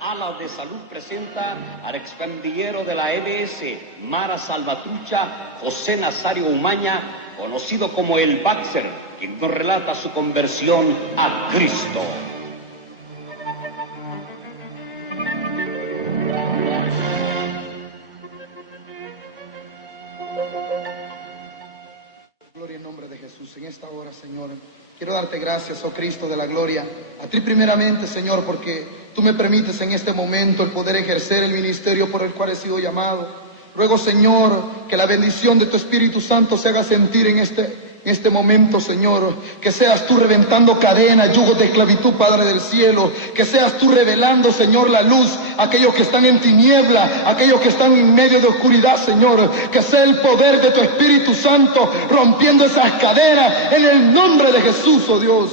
Ala de Salud presenta al expandillero de la EBS, Mara Salvatrucha, José Nazario Umaña, conocido como el Baxter, quien nos relata su conversión a Cristo. Gloria en nombre de Jesús. En esta hora, Señor, quiero darte gracias, oh Cristo de la gloria, a ti primeramente, Señor, porque tú me permites en este momento el poder ejercer el ministerio por el cual he sido llamado. Ruego, Señor, que la bendición de tu Espíritu Santo se haga sentir en este momento, Señor. Que seas tú reventando cadenas, yugos de esclavitud, Padre del cielo. Que seas tú revelando, Señor, la luz a aquellos que están en tiniebla, aquellos que están en medio de oscuridad, Señor. Que sea el poder de tu Espíritu Santo rompiendo esas cadenas en el nombre de Jesús, oh Dios.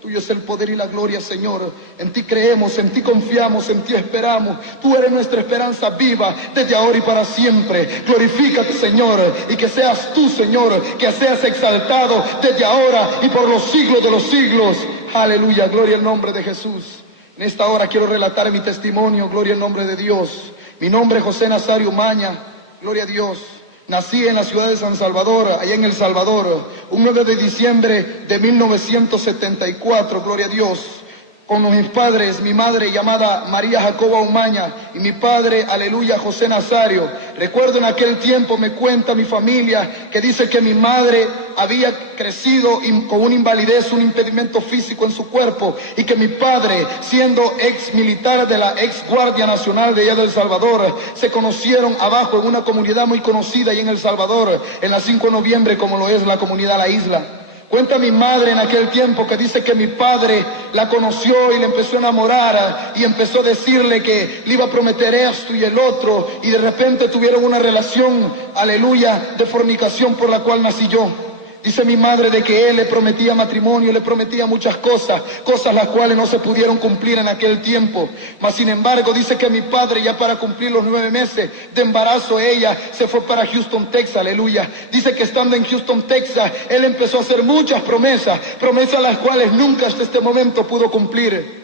Tuyo es el poder y la gloria, Señor. En ti creemos, en ti confiamos, en ti esperamos. Tú eres nuestra esperanza viva desde ahora y para siempre. Glorifícate, Señor, y que seas tú, Señor, que seas exaltado desde ahora y por los siglos de los siglos. Aleluya, gloria al nombre de Jesús. En esta hora quiero relatar mi testimonio, gloria al nombre de Dios. Mi nombre es José Nazario Umaña, gloria a Dios. Nací en la ciudad de San Salvador, allá en El Salvador, un 9 de diciembre de 1974, gloria a Dios, con mis padres, mi madre llamada María Jacoba Umaña y mi padre, aleluya, José Nazario. Recuerdo en aquel tiempo, me cuenta mi familia, que dice que mi madre había crecido con una invalidez, un impedimento físico en su cuerpo, y que mi padre, siendo ex militar de la ex Guardia Nacional de allá de El Salvador, se conocieron abajo en una comunidad muy conocida ahí en El Salvador, en la 5 de noviembre, como lo es la comunidad La Isla. Cuenta mi madre en aquel tiempo que dice que mi padre la conoció y le empezó a enamorar y empezó a decirle que le iba a prometer esto y el otro, y de repente tuvieron una relación, aleluya, de fornicación por la cual nací yo. Dice mi madre de que él le prometía matrimonio, le prometía muchas cosas las cuales no se pudieron cumplir en aquel tiempo. Mas sin embargo dice que mi padre, ya para cumplir los 9 meses de embarazo, ella se fue para Houston, Texas, aleluya. Dice que estando en Houston, Texas, él empezó a hacer muchas promesas las cuales nunca hasta este momento pudo cumplir.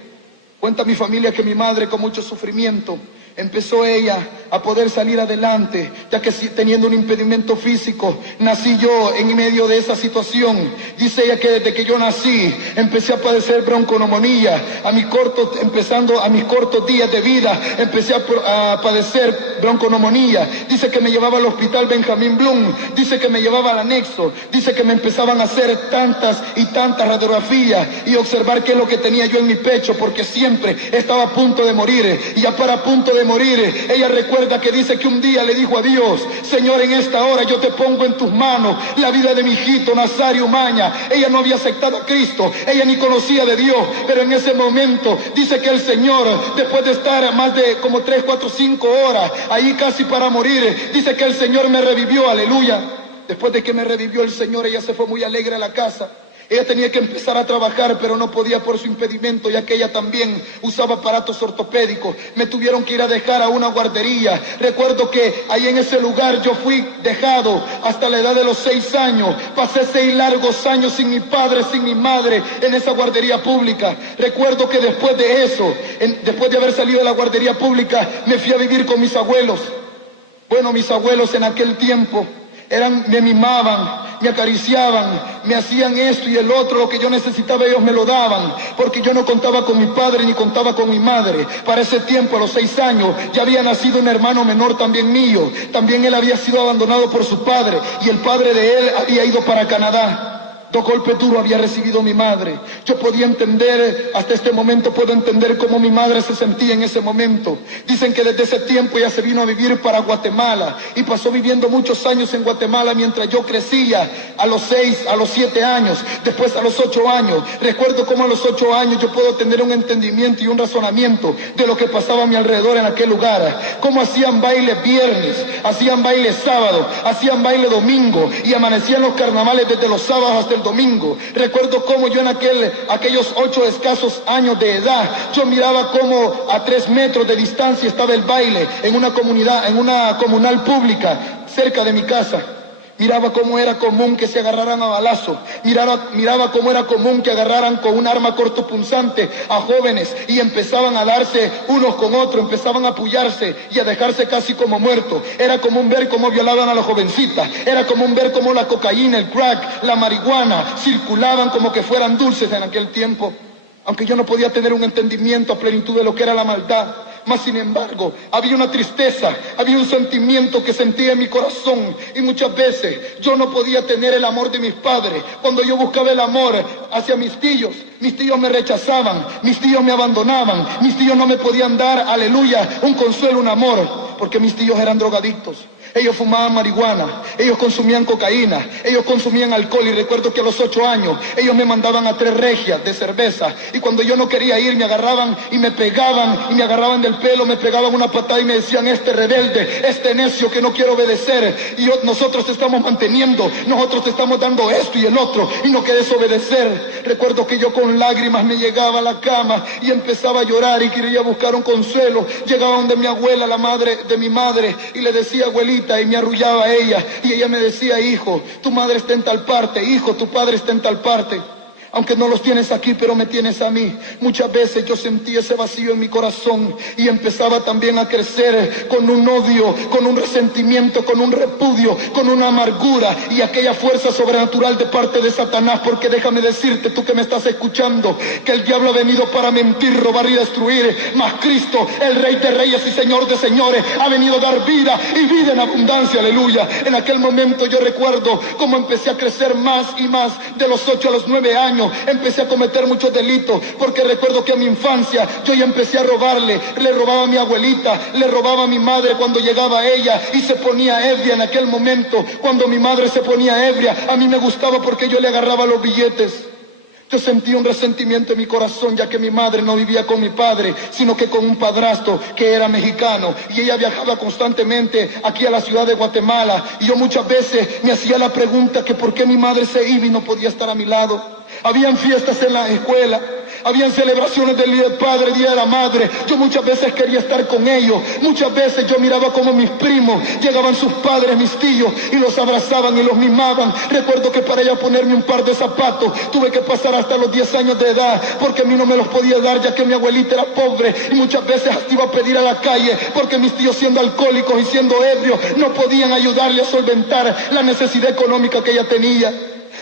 Cuenta mi familia que mi madre, con mucho sufrimiento, empezó ella a poder salir adelante, ya que teniendo un impedimento físico, nací yo en medio de esa situación. Dice ella que desde que yo nací, empecé a padecer bronconeumonía. A mis cortos días de vida, empecé a padecer bronconeumonía. Dice que me llevaba al hospital Benjamín Bloom, dice que me llevaba al anexo, dice que me empezaban a hacer tantas y tantas radiografías y observar qué es lo que tenía yo en mi pecho, porque siempre estaba a punto de morir. Y ya para punto de morir, ella recuerda que dice que un día le dijo a Dios: Señor, en esta hora yo te pongo en tus manos la vida de mi hijito Nazario Umaña. Ella no había aceptado a Cristo, ella ni conocía de Dios, pero en ese momento dice que el Señor, después de estar más de como 3, 4, 5 horas ahí casi para morir, dice que el Señor me revivió, aleluya. Después de que me revivió el Señor, ella se fue muy alegre a la casa. Ella tenía que empezar a trabajar, pero no podía por su impedimento, ya que ella también usaba aparatos ortopédicos. Me tuvieron que ir a dejar a una guardería. Recuerdo que ahí en ese lugar yo fui dejado hasta la edad de los 6 años. Pasé 6 largos años sin mi padre, sin mi madre, en esa guardería pública. Recuerdo que después de eso, después de haber salido de la guardería pública, me fui a vivir con mis abuelos. Bueno, mis abuelos en aquel tiempo me mimaban, me acariciaban, me hacían esto y el otro, lo que yo necesitaba ellos me lo daban, porque yo no contaba con mi padre ni contaba con mi madre. Para ese tiempo, a los 6 años, ya había nacido un hermano menor también mío. También él había sido abandonado por su padre y el padre de él había ido para Canadá. 2 golpes duros había recibido mi madre. Yo podía entender, hasta este momento puedo entender cómo mi madre se sentía en ese momento. Dicen que desde ese tiempo ella se vino a vivir para Guatemala y pasó viviendo muchos años en Guatemala mientras yo crecía, a los 6, a los 7 años, después a los 8 años. Recuerdo cómo a los 8 años yo puedo tener un entendimiento y un razonamiento de lo que pasaba a mi alrededor en aquel lugar. Cómo hacían baile viernes, hacían baile sábado, hacían baile domingo y amanecían los carnavales desde los sábados hasta el domingo. Recuerdo cómo yo en aquellos 8 escasos años de edad, yo miraba cómo a 3 metros de distancia estaba el baile en una comunidad, en una comunal pública cerca de mi casa. Miraba cómo era común que se agarraran a balazo. Miraba cómo era común que agarraran con un arma cortopunzante a jóvenes y empezaban a darse unos con otros, empezaban a apoyarse y a dejarse casi como muertos. Era común ver cómo violaban a las jovencitas. Era común ver cómo la cocaína, el crack, la marihuana circulaban como que fueran dulces en aquel tiempo. Aunque yo no podía tener un entendimiento a plenitud de lo que era la maldad, mas sin embargo, había una tristeza, había un sentimiento que sentía en mi corazón. Y muchas veces yo no podía tener el amor de mis padres. Cuando yo buscaba el amor hacia mis tíos me rechazaban, mis tíos me abandonaban, mis tíos no me podían dar, aleluya, un consuelo, un amor, porque mis tíos eran drogadictos. Ellos fumaban marihuana, ellos consumían cocaína, ellos consumían alcohol. Y recuerdo que a los 8 años ellos me mandaban a 3 regias de cerveza. Y cuando yo no quería ir, me agarraban y me pegaban, y me agarraban del pelo, me pegaban una patada y me decían: este rebelde, este necio que no quiere obedecer. Y nosotros te estamos manteniendo, nosotros te estamos dando esto y el otro, y no quieres obedecer. Recuerdo que yo con lágrimas me llegaba a la cama y empezaba a llorar y quería buscar un consuelo. Llegaba donde mi abuela, la madre de mi madre, y le decía: abuelita, y me arrullaba a ella, y ella me decía: hijo, tu madre está en tal parte, hijo, tu padre está en tal parte. Aunque no los tienes aquí, pero me tienes a mí. Muchas veces yo sentía ese vacío en mi corazón y empezaba también a crecer con un odio, con un resentimiento, con un repudio, con una amargura y aquella fuerza sobrenatural de parte de Satanás. Porque déjame decirte, tú que me estás escuchando, que el diablo ha venido para mentir, robar y destruir, mas Cristo, el Rey de Reyes y Señor de Señores, ha venido a dar vida y vida en abundancia, aleluya. En aquel momento yo recuerdo cómo empecé a crecer más y más. De los 8 a los 9 años empecé a cometer muchos delitos, porque recuerdo que a mi infancia yo ya empecé a robarle. Le robaba a mi abuelita, le robaba a mi madre cuando llegaba ella y se ponía ebria. En aquel momento, cuando mi madre se ponía ebria, a mí me gustaba porque yo le agarraba los billetes. Yo sentí un resentimiento en mi corazón, ya que mi madre no vivía con mi padre, sino que con un padrastro que era mexicano, y ella viajaba constantemente aquí a la ciudad de Guatemala, y yo muchas veces me hacía la pregunta que por qué mi madre se iba y no podía estar a mi lado. Habían fiestas en la escuela, habían celebraciones del Día del Padre, Día de la Madre. Yo muchas veces quería estar con ellos. Muchas veces yo miraba como mis primos, llegaban sus padres, mis tíos, y los abrazaban y los mimaban. Recuerdo que para ella ponerme un par de zapatos tuve que pasar hasta los 10 años de edad, porque a mí no me los podía dar, ya que mi abuelita era pobre, y muchas veces hasta iba a pedir a la calle, porque mis tíos, siendo alcohólicos y siendo ebrios, no podían ayudarle a solventar la necesidad económica que ella tenía.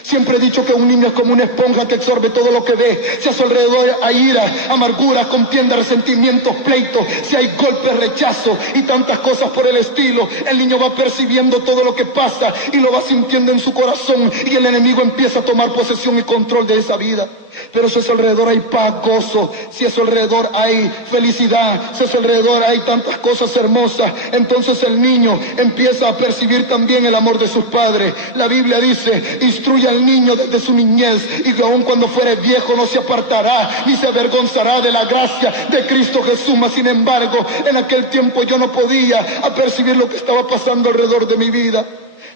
Siempre he dicho que un niño es como una esponja que absorbe todo lo que ve. Si a su alrededor hay ira, amargura, contienda, resentimientos, pleitos, si hay golpes, rechazo y tantas cosas por el estilo, el niño va percibiendo todo lo que pasa y lo va sintiendo en su corazón, y el enemigo empieza a tomar posesión y control de esa vida. Pero si a su alrededor hay paz, gozo, si a su alrededor hay felicidad, si a su alrededor hay tantas cosas hermosas, entonces el niño empieza a percibir también el amor de sus padres. La Biblia dice: instruye al niño desde su niñez, y aun cuando fuere viejo no se apartará ni se avergonzará de la gracia de Cristo Jesús. Mas sin embargo, en aquel tiempo yo no podía percibir lo que estaba pasando alrededor de mi vida.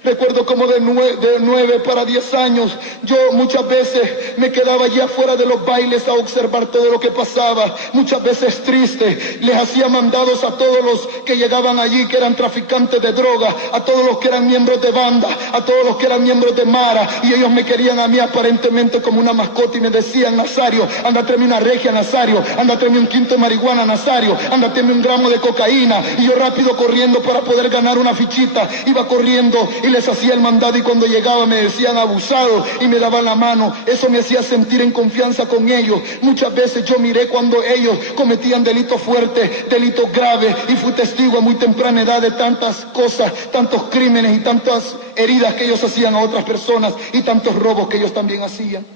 Recuerdo como de 9 para 10 años, yo muchas veces me quedaba allí afuera de los bailes a observar todo lo que pasaba. Muchas veces triste, les hacía mandados a todos los que llegaban allí, que eran traficantes de droga, a todos los que eran miembros de banda, a todos los que eran miembros de Mara, y ellos me querían a mí aparentemente como una mascota, y me decían: Nazario, anda, tráeme una regia, Nazario, anda, tráeme un quinto de marihuana, Nazario, anda, tráeme un gramo de cocaína. Y yo rápido corriendo para poder ganar una fichita, iba corriendo y les hacía el mandado, y cuando llegaba me decían abusado y me daban la mano. Eso me hacía sentir en confianza con ellos. Muchas veces yo miré cuando ellos cometían delitos fuertes, delitos graves, y fui testigo a muy temprana edad de tantas cosas, tantos crímenes y tantas heridas que ellos hacían a otras personas, y tantos robos que ellos también hacían.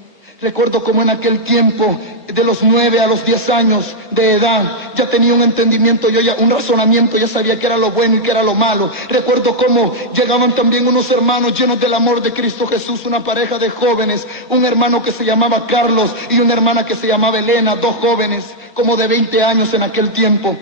Recuerdo como en aquel tiempo, de los 9 a los 10 años de edad, ya tenía un entendimiento, yo ya un razonamiento, ya sabía qué era lo bueno y qué era lo malo. Recuerdo cómo llegaban también unos hermanos llenos del amor de Cristo Jesús, una pareja de jóvenes, un hermano que se llamaba Carlos y una hermana que se llamaba Elena, 2 jóvenes como de 20 años en aquel tiempo.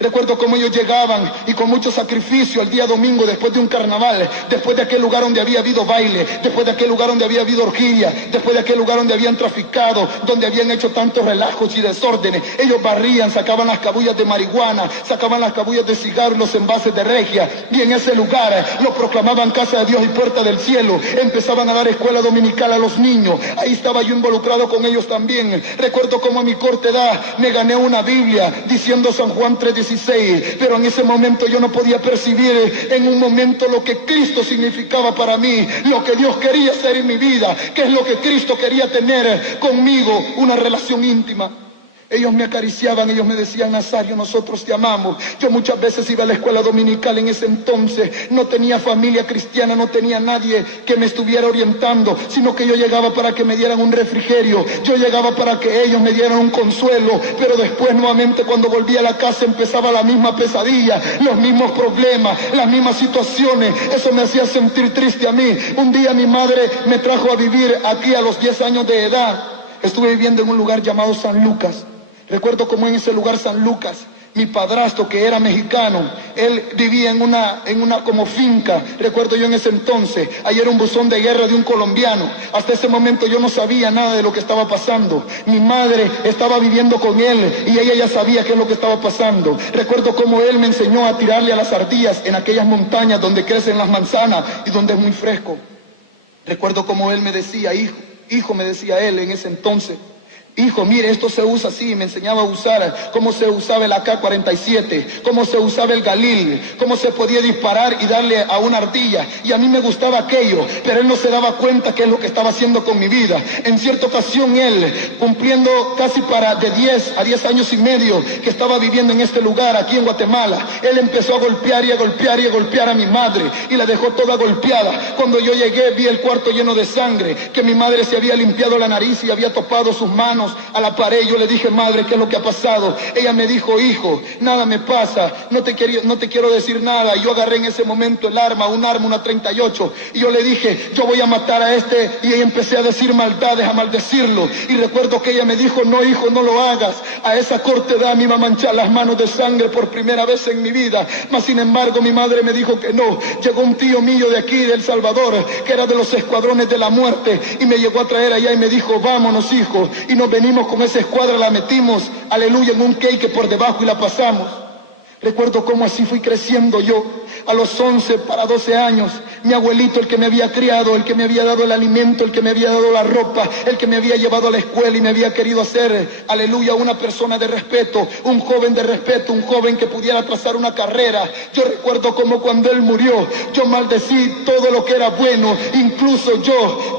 Recuerdo cómo ellos llegaban y con mucho sacrificio el día domingo después de un carnaval, después de aquel lugar donde había habido baile, después de aquel lugar donde había habido orgía, después de aquel lugar donde habían traficado, donde habían hecho tantos relajos y desórdenes. Ellos barrían, sacaban las cabullas de marihuana, sacaban las cabullas de cigarros, los envases de regia, y en ese lugar lo proclamaban casa de Dios y puerta del cielo. Empezaban a dar escuela dominical a los niños. Ahí estaba yo involucrado con ellos también. Recuerdo cómo a mi corta edad me gané una Biblia diciendo San Juan 3:16, pero en ese momento yo no podía percibir en un momento lo que Cristo significaba para mí, lo que Dios quería hacer en mi vida, qué es lo que Cristo quería tener conmigo, una relación íntima. Ellos me acariciaban, ellos me decían: Nazario, nosotros te amamos. Yo muchas veces iba a la escuela dominical en ese entonces, no tenía familia cristiana, no tenía nadie que me estuviera orientando, sino que yo llegaba para que me dieran un refrigerio, yo llegaba para que ellos me dieran un consuelo, pero después nuevamente cuando volvía a la casa empezaba la misma pesadilla, los mismos problemas, las mismas situaciones. Eso me hacía sentir triste a mí. Un día mi madre me trajo a vivir aquí a los 10 años de edad. Estuve viviendo en un lugar llamado San Lucas. Recuerdo cómo en ese lugar San Lucas, mi padrastro, que era mexicano, él vivía en una como finca. Recuerdo yo en ese entonces, ahí era un buzón de guerra de un colombiano. Hasta ese momento yo no sabía nada de lo que estaba pasando. Mi madre estaba viviendo con él y ella ya sabía qué es lo que estaba pasando. Recuerdo cómo él me enseñó a tirarle a las ardillas en aquellas montañas donde crecen las manzanas y donde es muy fresco. Recuerdo cómo él me decía: hijo, me decía él en ese entonces, hijo, mire, esto se usa así. Me enseñaba a usar cómo se usaba el AK-47, cómo se usaba el Galil, cómo se podía disparar y darle a una ardilla. Y a mí me gustaba aquello, pero él no se daba cuenta qué es lo que estaba haciendo con mi vida. En cierta ocasión él, cumpliendo casi de 10 a 10 años y medio que estaba viviendo en este lugar, aquí en Guatemala, él empezó a golpear y a golpear y a golpear a mi madre y la dejó toda golpeada. Cuando yo llegué vi el cuarto lleno de sangre, que mi madre se había limpiado la nariz y había topado sus manos a la pared. Yo le dije: madre, ¿qué es lo que ha pasado? Ella me dijo: hijo, nada me pasa, no te quiero decir nada. Y yo agarré en ese momento el arma, una 38, y yo le dije: yo voy a matar a este. Y ella empecé a decir maldades, a maldecirlo. Y recuerdo que ella me dijo: no, hijo, no lo hagas. A esa corta edad me iba a manchar las manos de sangre por primera vez en mi vida. Mas sin embargo mi madre me dijo que no. Llegó un tío mío de aquí, de El Salvador, que era de los escuadrones de la muerte, y me llegó a traer allá y me dijo: vámonos, hijo. Y nos venimos con esa escuadra, la metimos, aleluya, en un cake por debajo y la pasamos. Recuerdo cómo así fui creciendo yo. A los 11 para 12 años, mi abuelito, el que me había criado, el que me había dado el alimento, el que me había dado la ropa, el que me había llevado a la escuela y me había querido hacer, aleluya, una persona de respeto, un joven de respeto, un joven que pudiera trazar una carrera. Yo recuerdo cómo cuando él murió, yo maldecí todo lo que era bueno. Incluso yo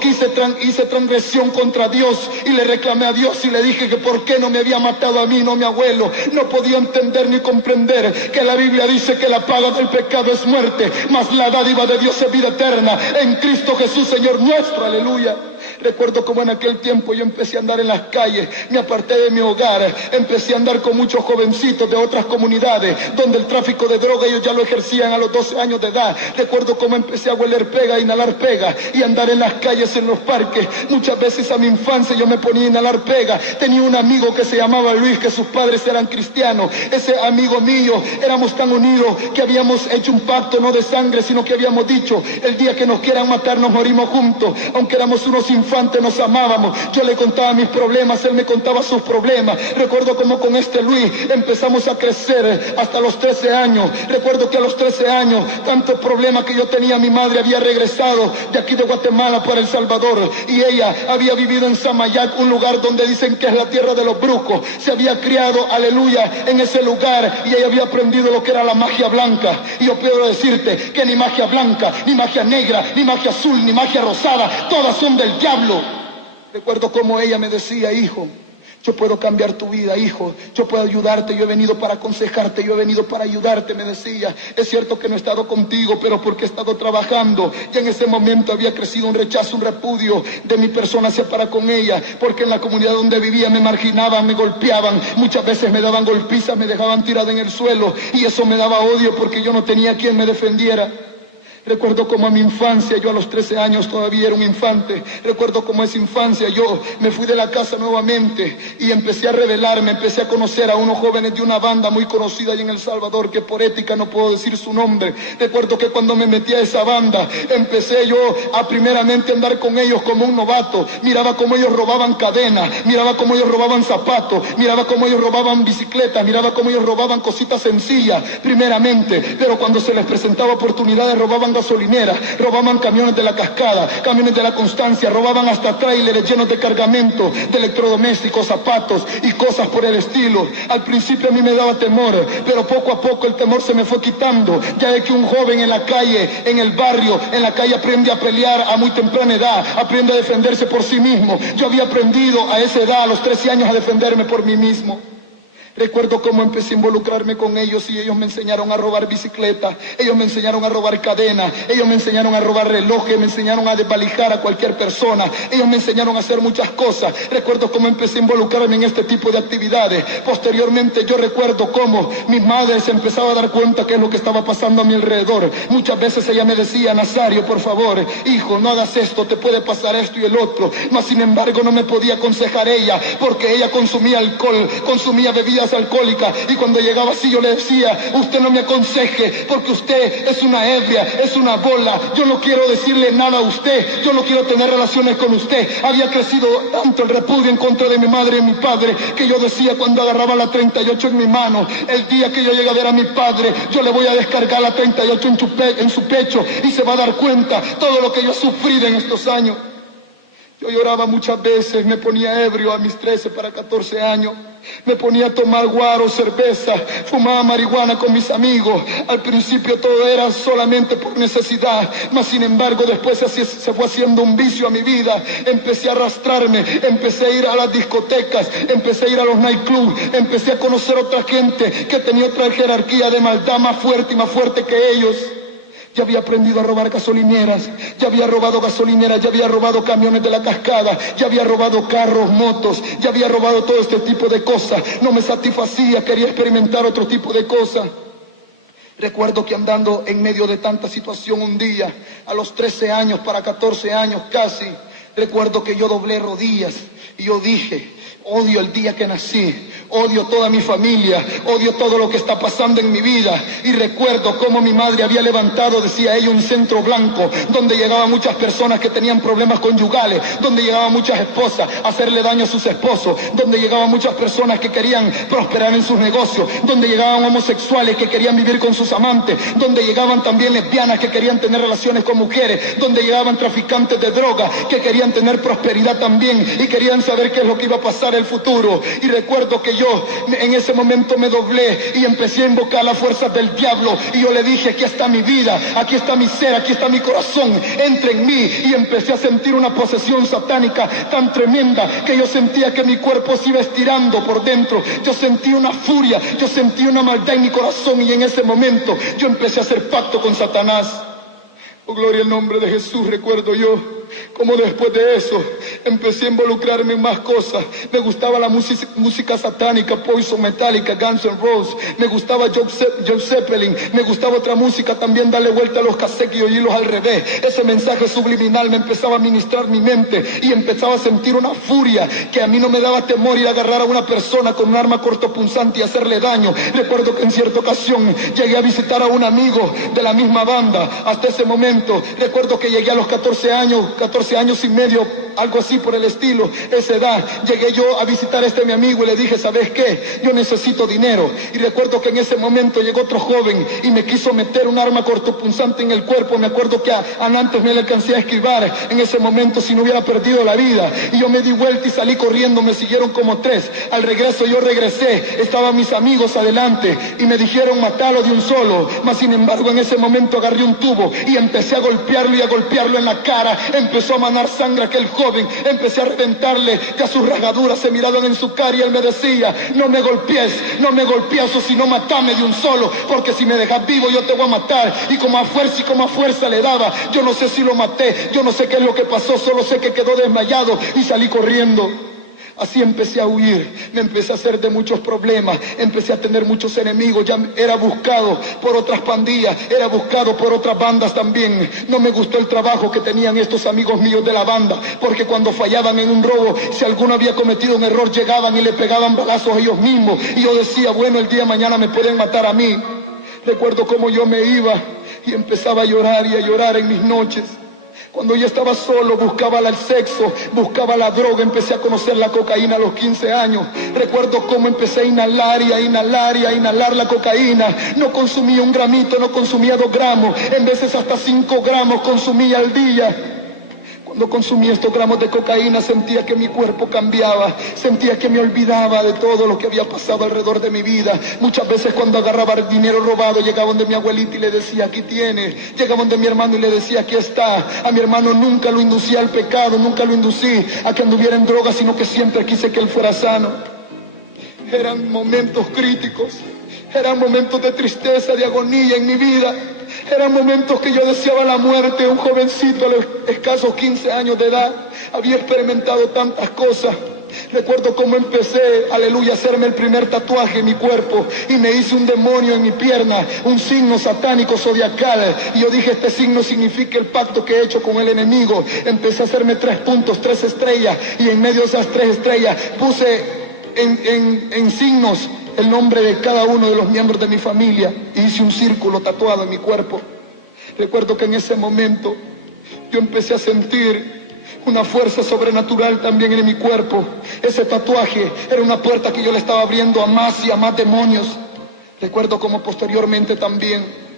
hice transgresión contra Dios y le reclamé a Dios y le dije que por qué no me había matado a mí, no a mi abuelo. No podía entender ni comprender que la Biblia dice que la paga del pecado es muerte, mas la dádiva de Dios es vida eterna en Cristo Jesús, Señor nuestro, aleluya. Recuerdo como en aquel tiempo yo empecé a andar en las calles, me aparté de mi hogar, empecé a andar con muchos jovencitos de otras comunidades, donde el tráfico de droga ellos ya lo ejercían a los 12 años de edad. Recuerdo cómo empecé a hueler pega, a inhalar pega y andar en las calles, en los parques. Muchas veces a mi infancia yo me ponía a inhalar pega. Tenía un amigo que se llamaba Luis, que sus padres eran cristianos. Ese amigo mío, éramos tan unidos que habíamos hecho un pacto no de sangre, sino que habíamos dicho: el día que nos quieran matar nos morimos juntos. Aunque éramos unos infantes, nos amábamos. Yo le contaba mis problemas, él me contaba sus problemas. Recuerdo como con este Luis empezamos a crecer hasta los 13 años. Recuerdo que a los 13 años, tantos problemas que yo tenía, mi madre había regresado de aquí de Guatemala para El Salvador y ella había vivido en Samayac, un lugar donde dicen que es la tierra de los brujos. Se había criado, aleluya, en ese lugar y ella había aprendido lo que era la magia blanca. Y yo puedo decirte que ni magia blanca, ni magia negra, ni magia azul, ni magia rosada, todas son del diablo. Recuerdo como ella me decía: hijo, yo puedo cambiar tu vida, hijo, yo puedo ayudarte, yo he venido para aconsejarte, yo he venido para ayudarte, me decía. Es cierto que no he estado contigo, pero porque he estado trabajando. Y en ese momento había crecido un rechazo, un repudio de mi persona hacia para con ella, porque en la comunidad donde vivía me marginaban, me golpeaban, muchas veces me daban golpizas, me dejaban tirada en el suelo, y eso me daba odio porque yo no tenía quien me defendiera. Recuerdo como a mi infancia, yo a los 13 años todavía era un infante. Recuerdo como a esa infancia yo me fui de la casa nuevamente y empecé a rebelarme, empecé a conocer a unos jóvenes de una banda muy conocida allá en El Salvador, que por ética no puedo decir su nombre. Recuerdo que cuando me metí a esa banda, empecé yo a primeramente andar con ellos como un novato. Miraba cómo ellos robaban cadenas, miraba cómo ellos robaban zapatos, miraba cómo ellos robaban bicicletas, miraba cómo ellos robaban cositas sencillas primeramente, pero cuando se les presentaba oportunidades robaban gasolineras, robaban camiones de la Cascada, camiones de la Constancia, robaban hasta tráileres llenos de cargamento, de electrodomésticos, zapatos y cosas por el estilo. Al principio a mí me daba temor, pero poco a poco el temor se me fue quitando, ya de que un joven en la calle, en el barrio, en la calle aprende a pelear a muy temprana edad, aprende a defenderse por sí mismo. Yo había aprendido a esa edad, a los 13 años, a defenderme por mí mismo. Recuerdo cómo empecé a involucrarme con ellos y ellos me enseñaron a robar bicicletas, ellos me enseñaron a robar cadenas, ellos me enseñaron a robar relojes, me enseñaron a desvalijar a cualquier persona, ellos me enseñaron a hacer muchas cosas. Recuerdo cómo empecé a involucrarme en este tipo de actividades. Posteriormente yo recuerdo cómo mi madre se empezaba a dar cuenta qué es lo que estaba pasando a mi alrededor. Muchas veces ella me decía: Nazario, por favor, hijo, no hagas esto, te puede pasar esto y el otro. Mas sin embargo no me podía aconsejar ella, porque ella consumía alcohol, consumía bebidas alcohólica, y cuando llegaba así yo le decía: usted no me aconseje porque usted es una ebria, es una bola, yo no quiero decirle nada a usted, yo no quiero tener relaciones con usted. Había crecido tanto el repudio en contra de mi madre y mi padre que yo decía, cuando agarraba la 38 en mi mano, el día que yo llegue a ver a mi padre, yo le voy a descargar la 38 en su pecho y se va a dar cuenta todo lo que yo he sufrido en estos años. Yo lloraba muchas veces, me ponía ebrio a mis 13 para 14 años, me ponía a tomar guaro, cerveza, fumaba marihuana con mis amigos. Al principio todo era solamente por necesidad, mas sin embargo después se fue haciendo un vicio a mi vida. Empecé a arrastrarme, empecé a ir a las discotecas, empecé a ir a los nightclubs, empecé a conocer a otra gente que tenía otra jerarquía de maldad más fuerte y más fuerte que ellos. Ya había aprendido a robar gasolineras, ya había robado gasolineras, ya había robado camiones de la Cascada, ya había robado carros, motos, ya había robado todo este tipo de cosas. No me satisfacía, quería experimentar otro tipo de cosas. Recuerdo que andando en medio de tanta situación un día, a los 13 años para 14 años casi, recuerdo que yo doblé rodillas y yo dije: odio el día que nací, odio toda mi familia, odio todo lo que está pasando en mi vida. Y recuerdo cómo mi madre había levantado, decía ella, un centro blanco, donde llegaban muchas personas que tenían problemas conyugales, donde llegaban muchas esposas a hacerle daño a sus esposos, donde llegaban muchas personas que querían prosperar en sus negocios, donde llegaban homosexuales que querían vivir con sus amantes, donde llegaban también lesbianas que querían tener relaciones con mujeres, donde llegaban traficantes de droga que querían tener prosperidad también y querían saber qué es lo que iba a pasar el futuro. Y recuerdo que yo en ese momento me doblé y empecé a invocar las fuerzas del diablo, y yo le dije: aquí está mi vida, aquí está mi ser, aquí está mi corazón, entra en mí. Y empecé a sentir una posesión satánica tan tremenda que yo sentía que mi cuerpo se iba estirando por dentro. Yo sentí una furia, yo sentí una maldad en mi corazón, y en ese momento yo empecé a hacer pacto con Satanás. Oh, gloria al nombre de Jesús. Recuerdo yo como después de eso empecé a involucrarme en más cosas. Me gustaba la música satánica, Poison, Metallica, Guns N' Roses. Me gustaba Joe Zeppelin. Me gustaba otra música también, darle vuelta a los cassettes y oírlos al revés. Ese mensaje subliminal me empezaba a ministrar mi mente y empezaba a sentir una furia que a mí no me daba temor ir a agarrar a una persona con un arma cortopunzante y hacerle daño. Recuerdo que en cierta ocasión llegué a visitar a un amigo de la misma banda. Hasta ese momento recuerdo que llegué a los 14 años y medio, algo así por el estilo, esa edad. Llegué yo a visitar a mi amigo y le dije: ¿sabes qué? Yo necesito dinero. Y recuerdo que en ese momento llegó otro joven y me quiso meter un arma cortopunzante en el cuerpo. Me acuerdo que antes me le alcancé a esquivar en ese momento, si no hubiera perdido la vida. Y yo me di vuelta y salí corriendo, me siguieron como 3. Al regreso yo regresé, estaban mis amigos adelante y me dijeron: matalo de un solo. Mas sin embargo en ese momento agarré un tubo y empecé a golpearlo y a golpearlo en la cara. Empezó a manar sangre aquel joven, empecé a reventarle, ya sus rasgaduras se miraban en su cara, y él me decía: no me golpees, o si no matame de un solo, porque si me dejas vivo yo te voy a matar. Y como a fuerza le daba. Yo no sé si lo maté, yo no sé qué es lo que pasó, solo sé que quedó desmayado y salí corriendo. Así empecé a huir, me empecé a hacer de muchos problemas, empecé a tener muchos enemigos, ya era buscado por otras pandillas, era buscado por otras bandas también. No me gustó el trabajo que tenían estos amigos míos de la banda, porque cuando fallaban en un robo, si alguno había cometido un error, llegaban y le pegaban balazos a ellos mismos. Y yo decía, bueno, el día de mañana me pueden matar a mí. Recuerdo cómo yo me iba y empezaba a llorar y a llorar en mis noches. Cuando yo estaba solo, buscaba el sexo, buscaba la droga, empecé a conocer la cocaína a los 15 años. Recuerdo cómo empecé a inhalar y a inhalar y a inhalar la cocaína. No consumía un gramito, no consumía 2 gramos, en veces hasta 5 gramos consumía al día. Cuando consumía estos gramos de cocaína sentía que mi cuerpo cambiaba, sentía que me olvidaba de todo lo que había pasado alrededor de mi vida. Muchas veces cuando agarraba el dinero robado llegaba donde mi abuelita y le decía, aquí tiene. Llegaba donde mi hermano y le decía, aquí está. A mi hermano nunca lo inducía al pecado, nunca lo inducí a que anduviera en drogas, sino que siempre quise que él fuera sano. Eran momentos críticos, eran momentos de tristeza, de agonía en mi vida. Eran momentos que yo deseaba la muerte. Un jovencito a los escasos 15 años de edad había experimentado tantas cosas. Recuerdo cómo empecé, aleluya, a hacerme el primer tatuaje en mi cuerpo y me hice un demonio en mi pierna, un signo satánico zodiacal. Y yo dije, este signo significa el pacto que he hecho con el enemigo. Empecé a hacerme 3 puntos, 3 estrellas, y en medio de esas 3 estrellas puse en signos el nombre de cada uno de los miembros de mi familia y hice un círculo tatuado en mi cuerpo. Recuerdo que en ese momento yo empecé a sentir una fuerza sobrenatural también en mi cuerpo. Ese tatuaje era una puerta que yo le estaba abriendo a más y a más demonios. Recuerdo como posteriormente también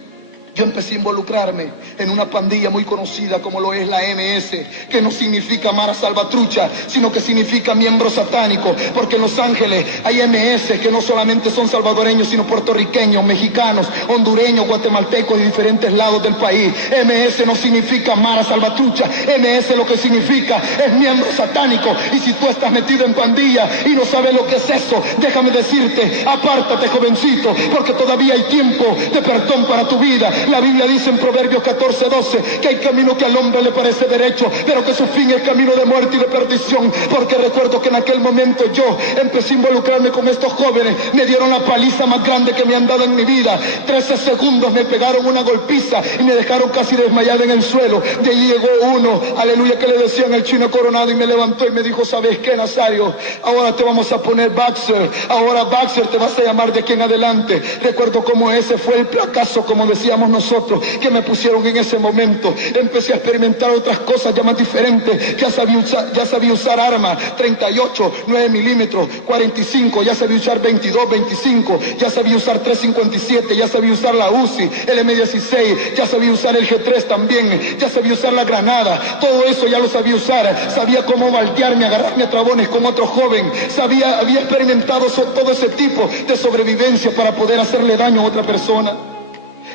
yo empecé a involucrarme en una pandilla muy conocida como lo es la MS, que no significa Mara Salvatrucha, sino que significa miembro satánico, porque en Los Ángeles hay MS que no solamente son salvadoreños, sino puertorriqueños, mexicanos, hondureños, guatemaltecos de diferentes lados del país. MS no significa Mara Salvatrucha, MS lo que significa es miembro satánico. Y si tú estás metido en pandilla y no sabes lo que es eso, déjame decirte, apártate, jovencito, porque todavía hay tiempo de perdón para tu vida. La Biblia dice en Proverbios 14:12 que hay camino que al hombre le parece derecho, pero que su fin es camino de muerte y de perdición. Porque recuerdo que en aquel momento yo empecé a involucrarme con estos jóvenes. Me dieron la paliza más grande que me han dado en mi vida. 13 segundos me pegaron una golpiza y me dejaron casi desmayado en el suelo. De allí llegó uno, aleluya, que le decían el Chino Coronado, y me levantó y me dijo, ¿sabes qué, Nazario? Ahora te vamos a poner Baxter. Ahora Baxter te vas a llamar de aquí en adelante. Recuerdo cómo ese fue el fracaso, como decíamos nosotros, que me pusieron en ese momento. Empecé a experimentar otras cosas ya más diferentes. Ya sabía usar armas 38, 9 milímetros, 45, ya sabía usar 22, 25, ya sabía usar 357, ya sabía usar la Uzi, el M16, ya sabía usar el G3 también, ya sabía usar la granada. Todo eso ya lo sabía usar. Sabía cómo voltearme, agarrarme a trabones con otro joven. Había experimentado todo ese tipo de sobrevivencia para poder hacerle daño a otra persona.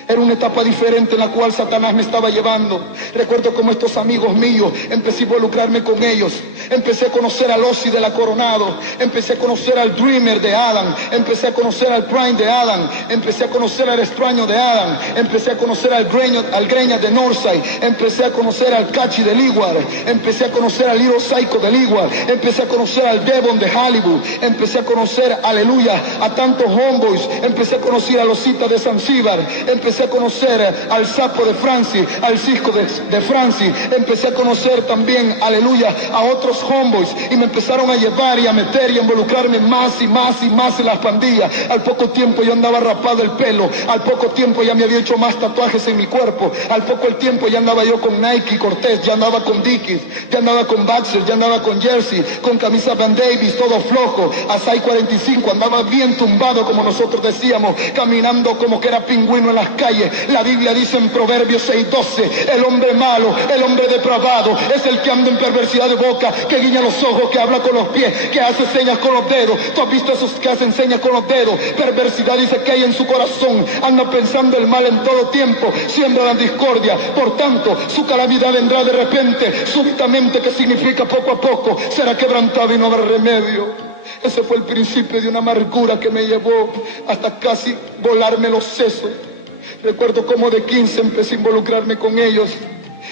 Era una etapa diferente en la cual Satanás me estaba llevando. Recuerdo como estos amigos míos, empecé a involucrarme con ellos. Empecé a conocer al Ozzy de la Coronado. Empecé a conocer al Dreamer de Adam. Empecé a conocer al Prime de Adam. Empecé a conocer al Extraño de Adam. Empecé a conocer al Greña de Northside. Empecé a conocer al Cachi de Leeward. Empecé a conocer al Little Psycho de Leeward. Empecé a conocer al Devon de Hollywood. Empecé a conocer, aleluya, a tantos homeboys. Empecé a conocer a los Citas de Zanzíbar. Empecé a conocer al Sapo de Francis, al Cisco de Francis. Empecé a conocer también, aleluya, a otros homeboys, y me empezaron a llevar y a meter y a involucrarme más y más y más en las pandillas. Al poco tiempo yo andaba rapado el pelo, al poco tiempo ya me había hecho más tatuajes en mi cuerpo, al poco el tiempo ya andaba yo con Nike, Cortez, ya andaba con Dickies, ya andaba con Baxter, ya andaba con Jersey, con camisa Van Davis, todo flojo, Asai 45, andaba bien tumbado, como nosotros decíamos, caminando como que era pingüino en las calles. La Biblia dice en Proverbios 6:12, el hombre malo, el hombre depravado, es el que anda en perversidad de boca, que guiña los ojos, que habla con los pies, que hace señas con los dedos. Tú has visto esos que hacen señas con los dedos. Perversidad dice que hay en su corazón, anda pensando el mal en todo tiempo, siembra la discordia. Por tanto, su calamidad vendrá de repente, súbitamente, que significa poco a poco, será quebrantado y no habrá remedio. Ese fue el principio de una amargura que me llevó hasta casi volarme los sesos. Recuerdo cómo de 15 empecé a involucrarme con ellos.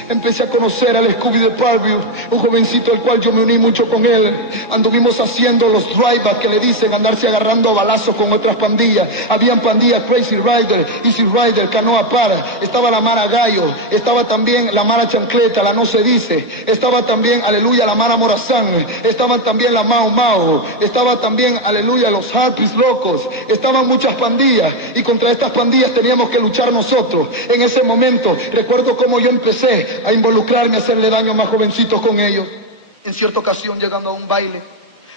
Empecé a conocer al Scooby de Parkview, un jovencito al cual yo me uní mucho con él. Anduvimos haciendo los drive-backs que le dicen, andarse agarrando a balazos con otras pandillas. Habían pandillas Crazy Rider, Easy Rider, Canoa Para. Estaba la Mara Gallo, estaba también la Mara Chancleta, la No Se Dice. Estaba también, aleluya, la Mara Morazán. Estaban también la Mao Mao. Estaba también, aleluya, los Harpies Locos. Estaban muchas pandillas y contra estas pandillas teníamos que luchar nosotros. En ese momento recuerdo cómo yo empecé a involucrarme, a hacerle daño a más jovencitos con ellos. En cierta ocasión, llegando a un baile,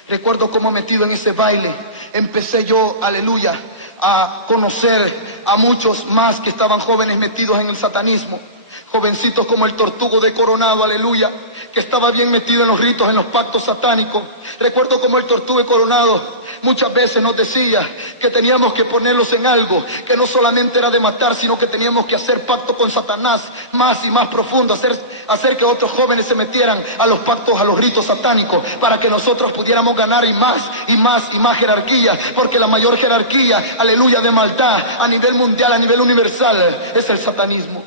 recuerdo cómo metido en ese baile, empecé yo, aleluya, a conocer a muchos más que estaban jóvenes metidos en el satanismo. Jovencitos como el Tortugo de Coronado, aleluya, que estaba bien metido en los ritos, en los pactos satánicos. Recuerdo como el Tortugo de Coronado muchas veces nos decía que teníamos que ponerlos en algo, que no solamente era de matar, sino que teníamos que hacer pacto con Satanás más y más profundo, hacer que otros jóvenes se metieran a los pactos, a los ritos satánicos, para que nosotros pudiéramos ganar y más jerarquía, porque la mayor jerarquía, aleluya, de maldad a nivel mundial, a nivel universal, es el satanismo.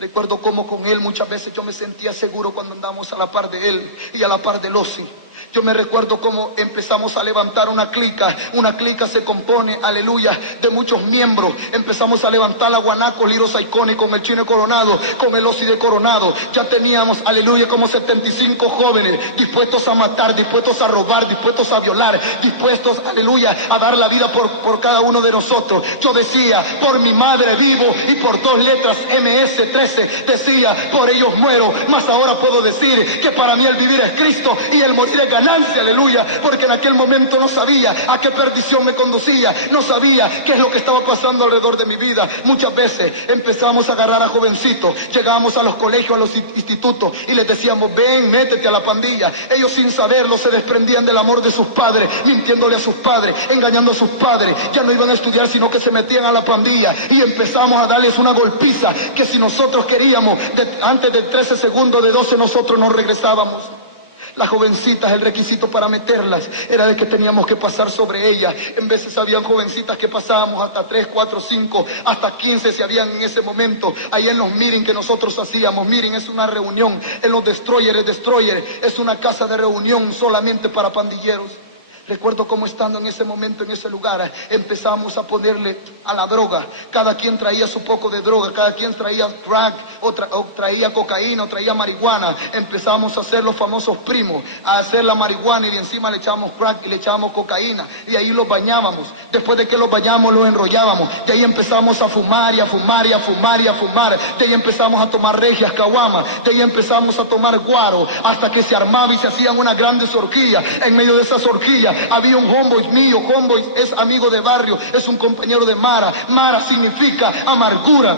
Recuerdo cómo con él muchas veces yo me sentía seguro cuando andábamos a la par de él y a la par de Losi. Yo me recuerdo cómo empezamos a levantar una clica. Una clica se compone, aleluya, de muchos miembros. Empezamos a levantar la Guanaco, Liro Saiconi, con el Chino Coronado, con el Osi de Coronado. Ya teníamos, aleluya, como 75 jóvenes dispuestos a matar, dispuestos a robar, dispuestos a violar, dispuestos, aleluya, a dar la vida por cada uno de nosotros. Yo decía, por mi madre vivo, y por 2 letras MS-13, decía, por ellos muero. Mas ahora puedo decir que para mí el vivir es Cristo y el morir es ganancia, aleluya, porque en aquel momento no sabía a qué perdición me conducía, no sabía qué es lo que estaba pasando alrededor de mi vida. Muchas veces empezamos a agarrar a jovencitos, llegábamos a los colegios, a los institutos y les decíamos, ven, métete a la pandilla. Ellos sin saberlo se desprendían del amor de sus padres, mintiéndole a sus padres, engañando a sus padres. Ya no iban a estudiar, sino que se metían a la pandilla y empezamos a darles una golpiza que si nosotros queríamos, antes de 13 segundos, de 12, nosotros nos regresábamos. Las jovencitas, el requisito para meterlas era de que teníamos que pasar sobre ellas. En veces habían jovencitas que pasábamos hasta 3, 4, 5, hasta 15 se habían en ese momento. Ahí en los meetings que nosotros hacíamos. Meeting es una reunión. En los Destroyer es una casa de reunión solamente para pandilleros. Recuerdo cómo estando en ese momento, en ese lugar, empezamos a ponerle a la droga. Cada quien traía su poco de droga, cada quien traía crack, o traía cocaína, o traía marihuana. Empezamos a hacer los famosos primos, a hacer la marihuana y de encima le echábamos crack y le echábamos cocaína. Y ahí los bañábamos. Después de que los bañamos, los enrollábamos. De ahí empezamos a fumar y a fumar y a fumar y a fumar. De ahí empezamos a tomar regias, caguamas. De ahí empezamos a tomar guaro, hasta que se armaba y se hacían unas grandes orgías. En medio de esas orgías había un homeboy mío. Homeboy es amigo de barrio, es un compañero de Mara. Mara significa amargura.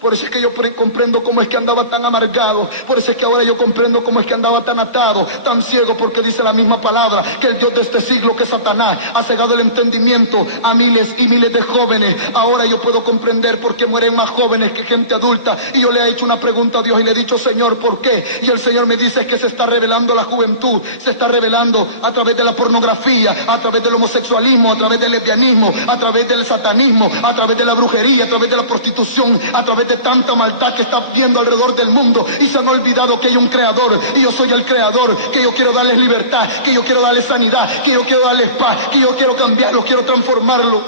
Por eso es que yo comprendo cómo es que andaba tan amargado. Por eso es que ahora yo comprendo cómo es que andaba tan atado, tan ciego, porque dice la misma palabra que el Dios de este siglo, que Satanás, ha cegado el entendimiento a miles y miles de jóvenes. Ahora yo puedo comprender por qué mueren más jóvenes que gente adulta. Y yo le he hecho una pregunta a Dios y le he dicho, Señor, ¿por qué? Y el Señor me dice que se está revelando la juventud, se está revelando a través de la pornografía, a través del homosexualismo, a través del lesbianismo, a través del satanismo, a través de la brujería, a través de la prostitución, a través de tanta maldad que está viendo alrededor del mundo, y se han olvidado que hay un creador, y yo soy el creador, que yo quiero darles libertad, que yo quiero darles sanidad, que yo quiero darles paz, que yo quiero cambiarlo, quiero transformarlo.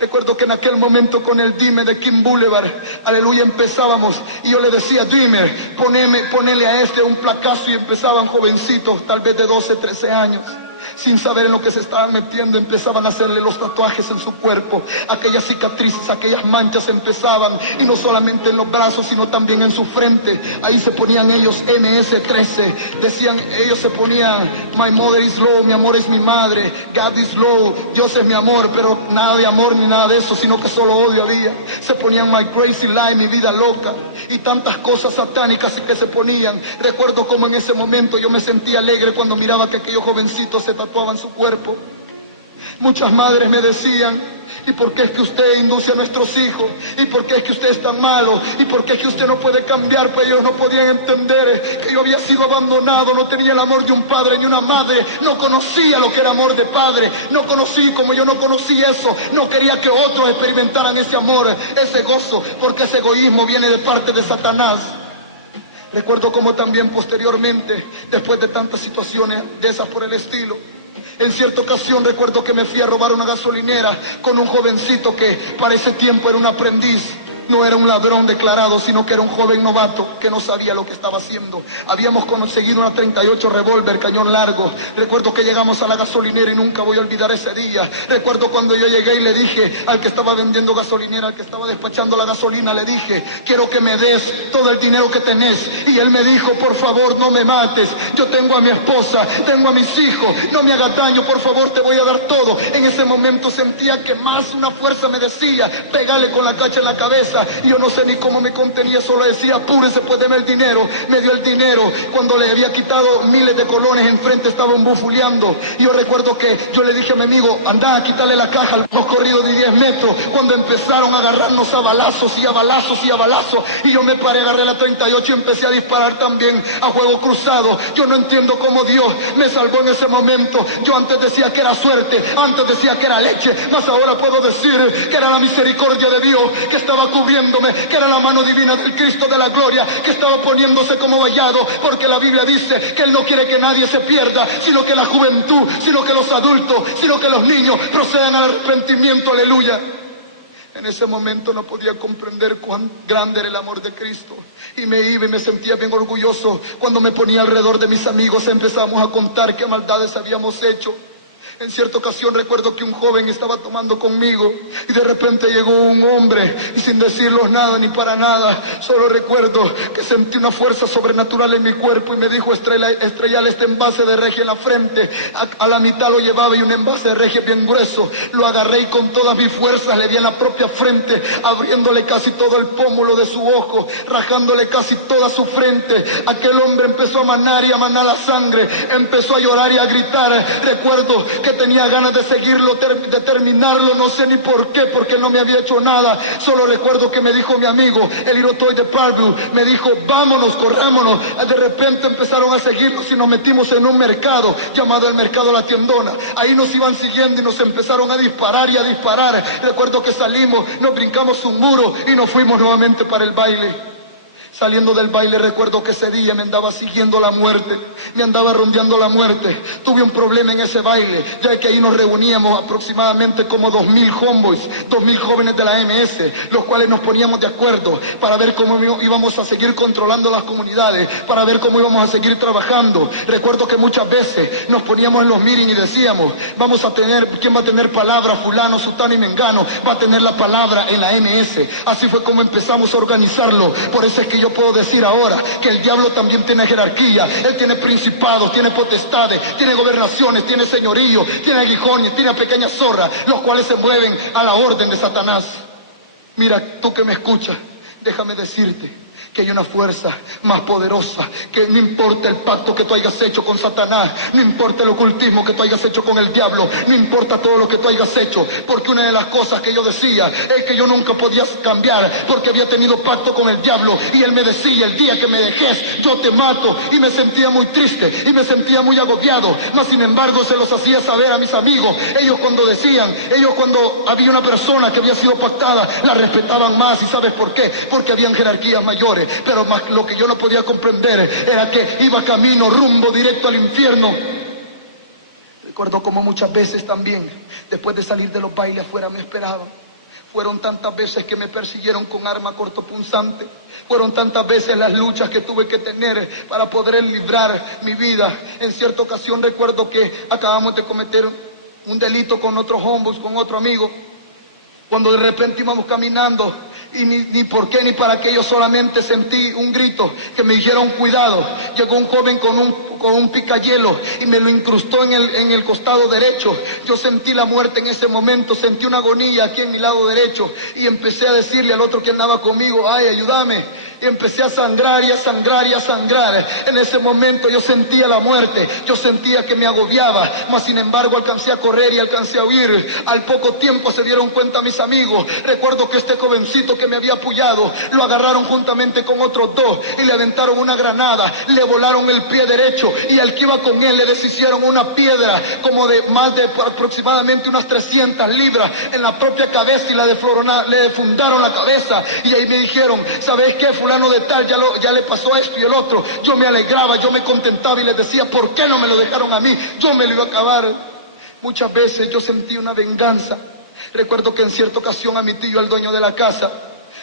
Recuerdo que en aquel momento con el Dime de King Boulevard, aleluya, empezábamos y yo le decía, Dime, ponele a este un placazo, y empezaban jovencitos, tal vez de 12, 13 años. Sin saber en lo que se estaban metiendo, empezaban a hacerle los tatuajes en su cuerpo. Aquellas cicatrices, aquellas manchas empezaban, y no solamente en los brazos, sino también en su frente. Ahí se ponían ellos MS-13, decían, ellos se ponían, My mother is low, mi amor es mi madre, God is low, Dios es mi amor, pero nada de amor ni nada de eso, sino que solo odio había. Se ponían My crazy life, mi vida loca, y tantas cosas satánicas que se ponían. Recuerdo como en ese momento yo me sentía alegre cuando miraba que aquellos jovencitos se tatuaban su cuerpo. Muchas madres me decían, ¿y por qué es que usted induce a nuestros hijos? ¿Y por qué es que usted es tan malo? ¿Y por qué es que usted no puede cambiar? Pues ellos no podían entender que yo había sido abandonado, no tenía el amor de un padre ni una madre, no conocía lo que era amor de padre, no conocí, como yo no conocí eso, no quería que otros experimentaran ese amor, ese gozo, porque ese egoísmo viene de parte de Satanás. Recuerdo como también posteriormente, después de tantas situaciones de esas por el estilo, en cierta ocasión recuerdo que me fui a robar una gasolinera con un jovencito que para ese tiempo era un aprendiz. No era un ladrón declarado, sino que era un joven novato que no sabía lo que estaba haciendo. Habíamos conseguido una 38 revólver, cañón largo. Recuerdo que llegamos a la gasolinera y nunca voy a olvidar ese día. Recuerdo cuando yo llegué y le dije al que estaba vendiendo gasolinera, al que estaba despachando la gasolina, le dije: quiero que me des todo el dinero que tenés. Y él me dijo: por favor, no me mates. Yo tengo a mi esposa, tengo a mis hijos, no me hagas daño, por favor, te voy a dar todo. En ese momento sentía que más una fuerza me decía: pégale con la cacha en la cabeza. Y yo no sé ni cómo me contenía, solo decía: apúrese, pues deme el dinero. Me dio el dinero. Cuando le había quitado miles de colones, enfrente estaba embufuleando. Y yo recuerdo que yo le dije a mi amigo: anda a quitarle la caja. Hemos corrido de 10 metros cuando empezaron a agarrarnos a balazos y a balazos y a balazos. Y yo me paré, agarré la 38 y empecé a disparar también a juego cruzado. Yo no entiendo cómo Dios me salvó en ese momento. Yo antes decía que era suerte, antes decía que era leche, mas ahora puedo decir que era la misericordia de Dios que estaba cubriéndome, que era la mano divina del Cristo de la gloria que estaba poniéndose como vallado, porque la Biblia dice que Él no quiere que nadie se pierda, sino que la juventud, sino que los adultos, sino que los niños procedan al arrepentimiento. Aleluya. En ese momento no podía comprender cuán grande era el amor de Cristo. Y me iba y me sentía bien orgulloso cuando me ponía alrededor de mis amigos. Empezamos a contar qué maldades habíamos hecho. En cierta ocasión recuerdo que un joven estaba tomando conmigo y de repente llegó un hombre y sin decirnos nada ni para nada, solo recuerdo que sentí una fuerza sobrenatural en mi cuerpo y me dijo: estrellale este envase de regia en la frente. A la mitad lo llevaba y un envase de regia bien grueso. Lo agarré y con todas mis fuerzas le di en la propia frente, abriéndole casi todo el pómulo de su ojo, rajándole casi toda su frente. Aquel hombre empezó a manar y a manar la sangre, empezó a llorar y a gritar. Recuerdo que tenía ganas de seguirlo, de terminarlo, no sé ni por qué, porque no me había hecho nada. Solo recuerdo que me dijo mi amigo, el Irotoy de Parview, me dijo: vámonos, corrámonos. De repente empezaron a seguirnos y nos metimos en un mercado llamado el Mercado La Tiendona. Ahí nos iban siguiendo y nos empezaron a disparar y a disparar. Recuerdo que salimos, nos brincamos un muro y nos fuimos nuevamente para el baile. Saliendo del baile recuerdo que ese día me andaba siguiendo la muerte, me andaba rondeando la muerte. Tuve un problema en ese baile, ya que ahí nos reuníamos aproximadamente como 2000 homeboys, 2000 jóvenes de la MS, los cuales nos poníamos de acuerdo para ver cómo íbamos a seguir controlando las comunidades, para ver cómo íbamos a seguir trabajando. Recuerdo que muchas veces nos poníamos en los meetings y decíamos: vamos a tener, ¿quién va a tener palabra? Fulano, sutano y mengano va a tener la palabra en la MS. Así fue como empezamos a organizarlo. Por eso es que yo puedo decir ahora que el diablo también tiene jerarquía. Él tiene principados, tiene potestades, tiene gobernaciones, tiene señorío, tiene aguijones, tiene pequeñas zorras, los cuales se mueven a la orden de Satanás. Mira, tú que me escuchas, déjame decirte que hay una fuerza más poderosa, que no importa el pacto que tú hayas hecho con Satanás, no importa el ocultismo que tú hayas hecho con el diablo, no importa todo lo que tú hayas hecho, porque una de las cosas que yo decía es que yo nunca podía cambiar, porque había tenido pacto con el diablo, y él me decía: el día que me dejes, yo te mato. Y me sentía muy triste, y me sentía muy agobiado, mas sin embargo se los hacía saber a mis amigos. Ellos cuando había una persona que había sido pactada, la respetaban más. ¿Y sabes por qué? Porque habían jerarquías mayores. Pero más lo que yo no podía comprender era que iba camino, rumbo directo al infierno. Recuerdo como muchas veces también, después de salir de los bailes afuera, me esperaban. Fueron tantas veces que me persiguieron con arma cortopunzante. Fueron tantas veces las luchas que tuve que tener para poder librar mi vida. En cierta ocasión recuerdo que acabamos de cometer un delito con otros hombres, con otro amigo. Cuando de repente íbamos caminando, y ni por qué ni para qué, yo solamente sentí un grito que me dijeron: cuidado. Llegó un joven con un picayelo y me lo incrustó en el costado derecho. Yo sentí la muerte en ese momento, sentí una agonía aquí en mi lado derecho, y empecé a decirle al otro que andaba conmigo: ay, ayúdame. Y empecé a sangrar y a sangrar y a sangrar. En ese momento yo sentía la muerte, yo sentía que me agobiaba, mas sin embargo alcancé a correr y alcancé a huir. Al poco tiempo se dieron cuenta mis amigos. Recuerdo que este jovencito que me había apoyado, lo agarraron juntamente con otros dos y le aventaron una granada, le volaron el pie derecho, y al que iba con él le deshicieron una piedra como de más de aproximadamente unas 300 libras en la propia cabeza, y le defundaron la cabeza. Y ahí me dijeron: ¿sabes qué, fulano? fulano de tal ya le pasó esto y el otro. Yo me alegraba, yo me contentaba y les decía, ¿por qué no me lo dejaron a mí? Yo me lo iba a acabar. Muchas veces yo sentí una venganza. Recuerdo que en cierta ocasión a mi tío, al dueño de la casa,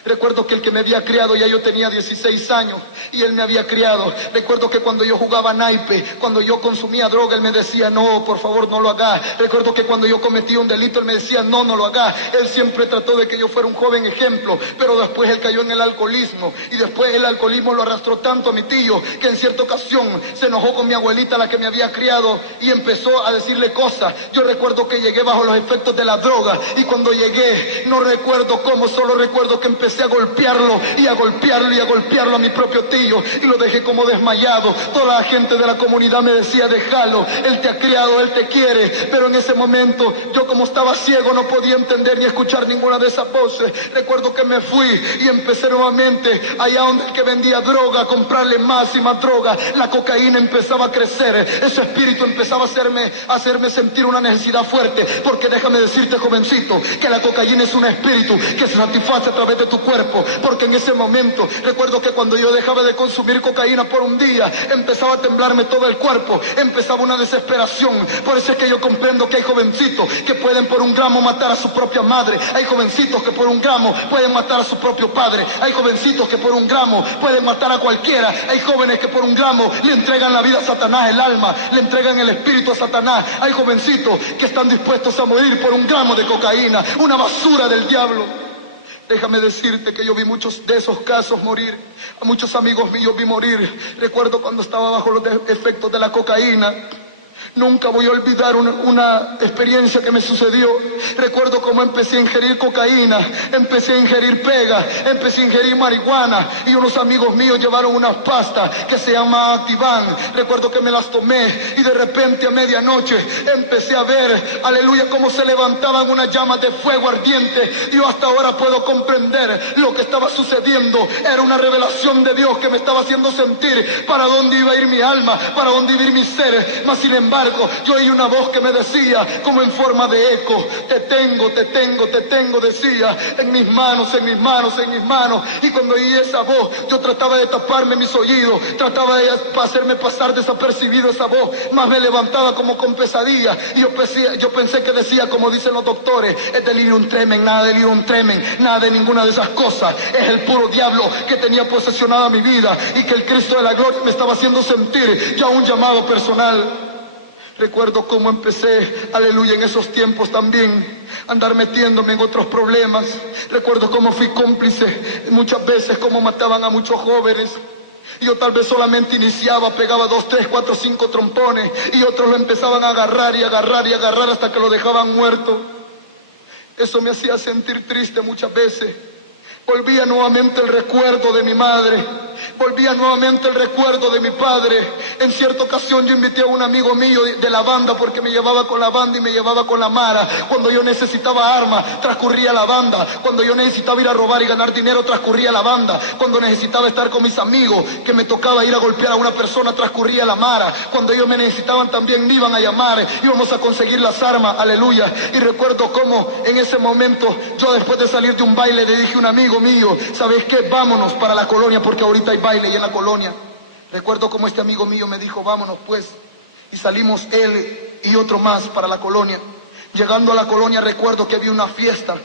recuerdo que el que me había criado, ya yo tenía 16 años y él me había criado. Recuerdo que cuando yo jugaba naipe, cuando yo consumía droga, él me decía, no, por favor, no lo hagas. Recuerdo que cuando yo cometía un delito, él me decía, no, no lo hagas. Él siempre trató de que yo fuera un joven ejemplo, pero después él cayó en el alcoholismo y después el alcoholismo lo arrastró tanto a mi tío que en cierta ocasión se enojó con mi abuelita, la que me había criado, y empezó a decirle cosas. Yo recuerdo que llegué bajo los efectos de la droga y cuando llegué, no recuerdo cómo, solo recuerdo que empecé a golpearlo y a golpearlo y a golpearlo a mi propio tío y lo dejé como desmayado. Toda la gente de la comunidad me decía, déjalo, él te ha criado, él te quiere. Pero en ese momento yo, como estaba ciego, no podía entender ni escuchar ninguna de esas voces. Recuerdo que me fui y empecé nuevamente allá donde el que vendía droga a comprarle más y más droga. La cocaína empezaba a crecer, ese espíritu empezaba a hacerme sentir una necesidad fuerte, porque déjame decirte, jovencito, que la cocaína es un espíritu que se satisface a través de tu cuerpo. Porque en ese momento recuerdo que cuando yo dejaba de consumir cocaína por un día, empezaba a temblarme todo el cuerpo, empezaba una desesperación. Por eso es que yo comprendo que hay jovencitos que pueden por un gramo matar a su propia madre, hay jovencitos que por un gramo pueden matar a su propio padre, hay jovencitos que por un gramo pueden matar a cualquiera, hay jóvenes que por un gramo le entregan la vida a Satanás, el alma, le entregan el espíritu a Satanás, hay jovencitos que están dispuestos a morir por un gramo de cocaína, una basura del diablo. Déjame decirte que yo vi muchos de esos casos morir, a muchos amigos míos vi morir. Recuerdo cuando estaba bajo los efectos de la cocaína. Nunca voy a olvidar una experiencia que me sucedió. Recuerdo cómo empecé a ingerir cocaína, empecé a ingerir pega, empecé a ingerir marihuana y unos amigos míos llevaron unas pastas que se llama Activan. Recuerdo que me las tomé y de repente a medianoche empecé a ver, aleluya, cómo se levantaban unas llamas de fuego ardiente. Yo hasta ahora puedo comprender lo que estaba sucediendo. Era una revelación de Dios que me estaba haciendo sentir para dónde iba a ir mi alma, para dónde iba a ir mi ser. Mas sin embargo, yo oí una voz que me decía, como en forma de eco, te tengo, te tengo, te tengo, decía, en mis manos, en mis manos, en mis manos. Y cuando oí esa voz, yo trataba de taparme mis oídos, trataba de hacerme pasar desapercibido esa voz, más me levantaba como con pesadilla. Y yo pensé que decía, como dicen los doctores, es delirium tremens, nada de delirium tremens, nada de ninguna de esas cosas. Es el puro diablo que tenía posesionada mi vida y que el Cristo de la gloria me estaba haciendo sentir ya un llamado personal. Recuerdo cómo empecé, aleluya, en esos tiempos también a andar metiéndome en otros problemas. Recuerdo cómo fui cómplice muchas veces, cómo mataban a muchos jóvenes. Yo tal vez solamente iniciaba, pegaba 2, 3, 4, 5 trompones y otros lo empezaban a agarrar y agarrar y agarrar hasta que lo dejaban muerto. Eso me hacía sentir triste muchas veces. Volvía nuevamente el recuerdo de mi madre, volvía nuevamente el recuerdo de mi padre. En cierta ocasión yo invité a un amigo mío de la banda, porque me llevaba con la banda y me llevaba con la mara. Cuando yo necesitaba armas, transcurría la banda. Cuando yo necesitaba ir a robar y ganar dinero, transcurría la banda. Cuando necesitaba estar con mis amigos, que me tocaba ir a golpear a una persona, transcurría la mara. Cuando ellos me necesitaban también me iban a llamar, íbamos a conseguir las armas, aleluya. Y recuerdo cómo en ese momento yo, después de salir de un baile, le dije a un amigo mío, ¿sabes qué? Vámonos para la colonia, porque ahorita hay baile y en la colonia. Recuerdo como este amigo mío me dijo, vámonos pues, y salimos él y otro más para la colonia. Llegando a la colonia recuerdo que había una fiesta,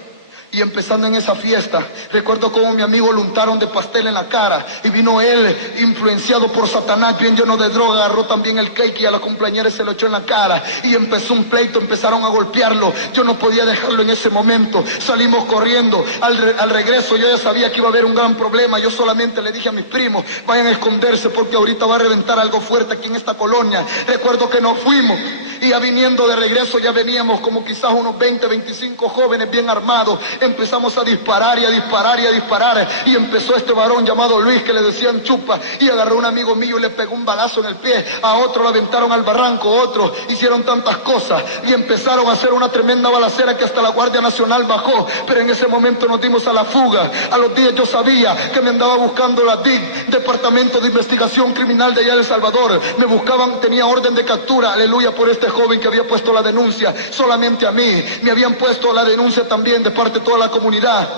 y empezando en esa fiesta, recuerdo cómo mi amigo lo untaron de pastel en la cara, y vino él, influenciado por Satanás, bien lleno de droga, agarró también el cake y a la compañera se lo echó en la cara, y empezó un pleito, empezaron a golpearlo. Yo no podía dejarlo en ese momento, salimos corriendo. Al regreso yo ya sabía que iba a haber un gran problema. Yo solamente le dije a mis primos, vayan a esconderse porque ahorita va a reventar algo fuerte aquí en esta colonia. Recuerdo que nos fuimos, y ya viniendo de regreso, ya veníamos como quizás unos 20, 25 jóvenes bien armados. Empezamos a disparar y a disparar y a disparar, y empezó este varón llamado Luis, que le decían Chupa, y agarró a un amigo mío y le pegó un balazo en el pie, a otro lo aventaron al barranco, otros hicieron tantas cosas y empezaron a hacer una tremenda balacera que hasta la Guardia Nacional bajó. Pero en ese momento nos dimos a la fuga. A los días yo sabía que me andaba buscando la DIC, Departamento de Investigación Criminal de allá de El Salvador. Me buscaban, tenía orden de captura, aleluya, por este joven que había puesto la denuncia. Solamente a mí me habían puesto la denuncia también de parte de toda la comunidad.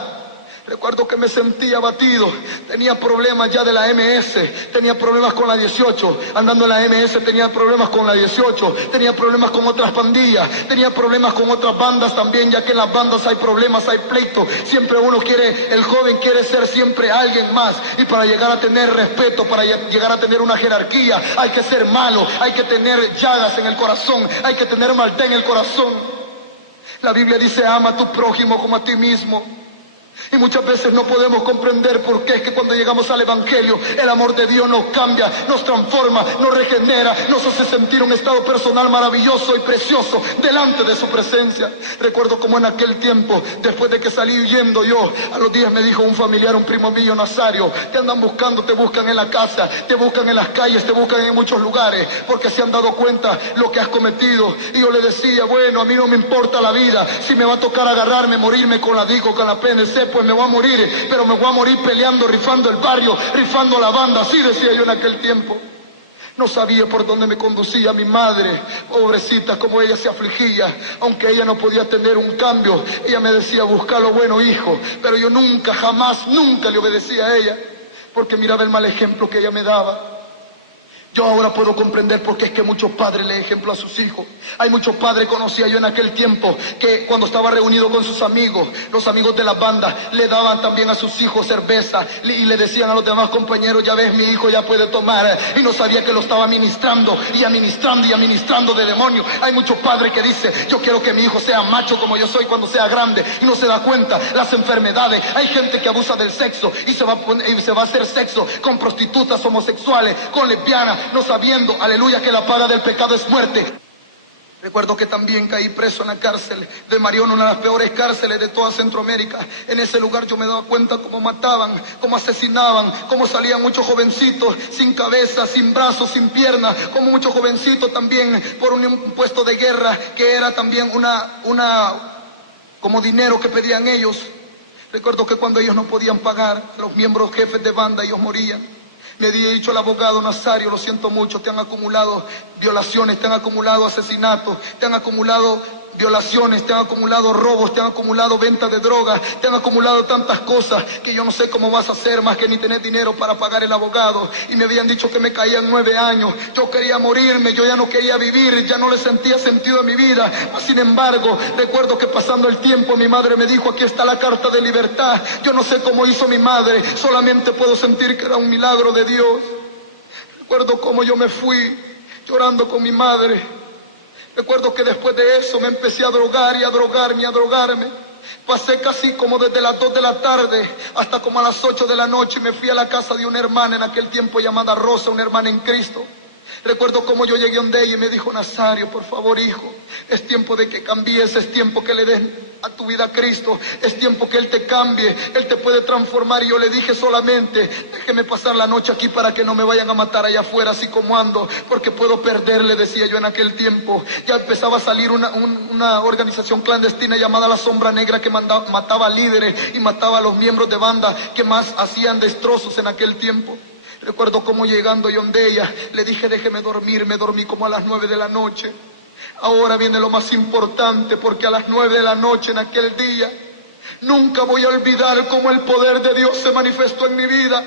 Recuerdo que me sentía abatido, tenía problemas ya de la MS, tenía problemas con la 18, andando en la MS tenía problemas con la 18, tenía problemas con otras pandillas, tenía problemas con otras bandas también, ya que en las bandas hay problemas, hay pleitos, siempre uno quiere, el joven quiere ser siempre alguien más, y para llegar a tener respeto, para llegar a tener una jerarquía, hay que ser malo, hay que tener llagas en el corazón, hay que tener maldad en el corazón. La Biblia dice, ama a tu prójimo como a ti mismo. Y muchas veces no podemos comprender por qué es que cuando llegamos al Evangelio, el amor de Dios nos cambia, nos transforma, nos regenera, nos hace sentir un estado personal maravilloso y precioso delante de su presencia. Recuerdo como en aquel tiempo, después de que salí huyendo yo, a los días me dijo un familiar, un primo mío, Nazario, te andan buscando, te buscan en la casa, te buscan en las calles, te buscan en muchos lugares, porque se han dado cuenta lo que has cometido. Y yo le decía, bueno, a mí no me importa la vida, si me va a tocar agarrarme, morirme con la DICO, con la PNC, pues me voy a morir, pero me voy a morir peleando, rifando el barrio, rifando la banda, así decía yo en aquel tiempo. No sabía por dónde me conducía mi madre, pobrecita, como ella se afligía, aunque ella no podía tener un cambio. Ella me decía, busca lo bueno, hijo, pero yo nunca, jamás, nunca le obedecía a ella, porque miraba el mal ejemplo que ella me daba. Yo ahora puedo comprender por qué es que muchos padres le ejemplo a sus hijos. Hay muchos padres, conocía yo en aquel tiempo, que cuando estaba reunido con sus amigos, los amigos de la banda, le daban también a sus hijos cerveza y le decían a los demás compañeros, ya ves, mi hijo ya puede tomar, y no sabía que lo estaba ministrando y administrando y administrando de demonio. Hay muchos padres que dicen, yo quiero que mi hijo sea macho como yo soy cuando sea grande, y no se da cuenta las enfermedades. Hay gente que abusa del sexo y se va a hacer sexo con prostitutas homosexuales, con lesbianas, no sabiendo, aleluya, que la paga del pecado es muerte. Recuerdo que también caí preso en la cárcel de Marión, una de las peores cárceles de toda Centroamérica. En ese lugar yo me daba cuenta cómo mataban, cómo asesinaban, cómo salían muchos jovencitos sin cabeza, sin brazos, sin piernas, como muchos jovencitos también por un puesto de guerra que era también como dinero que pedían ellos. Recuerdo que cuando ellos no podían pagar, los miembros jefes de banda, ellos morían. Me había dicho el abogado, Nazario, lo siento mucho, te han acumulado violaciones, te han acumulado asesinatos, te han acumulado violaciones, te han acumulado robos, te han acumulado venta de drogas, te han acumulado tantas cosas que yo no sé cómo vas a hacer más que ni tener dinero para pagar el abogado. Y me habían dicho que me caían 9 años, yo quería morirme, yo ya no quería vivir, ya no le sentía sentido a mi vida. Sin embargo, recuerdo que pasando el tiempo mi madre me dijo, aquí está la carta de libertad. Yo no sé cómo hizo mi madre, solamente puedo sentir que era un milagro de Dios. Recuerdo cómo yo me fui llorando con mi madre. Recuerdo que después de eso me empecé a drogar y a drogarme y a drogarme. Pasé casi como desde las 2 de la tarde hasta como a las 8 de la noche y me fui a la casa de una hermana en aquel tiempo llamada Rosa, una hermana en Cristo. Recuerdo cómo yo llegué donde ella y me dijo, Nazario, por favor, hijo, es tiempo de que cambies, es tiempo que le des a tu vida a Cristo, es tiempo que Él te cambie, Él te puede transformar. Y yo le dije solamente, déjeme pasar la noche aquí para que no me vayan a matar allá afuera así como ando, porque puedo perderle, decía yo en aquel tiempo. Ya empezaba a salir una organización clandestina llamada La Sombra Negra que mataba líderes y mataba a los miembros de banda que más hacían destrozos en aquel tiempo. Recuerdo cómo llegando yo donde ella, le dije, déjeme dormir, me dormí como a las 9 de la noche. Ahora viene lo más importante, porque a las 9 de la noche en aquel día, nunca voy a olvidar cómo el poder de Dios se manifestó en mi vida.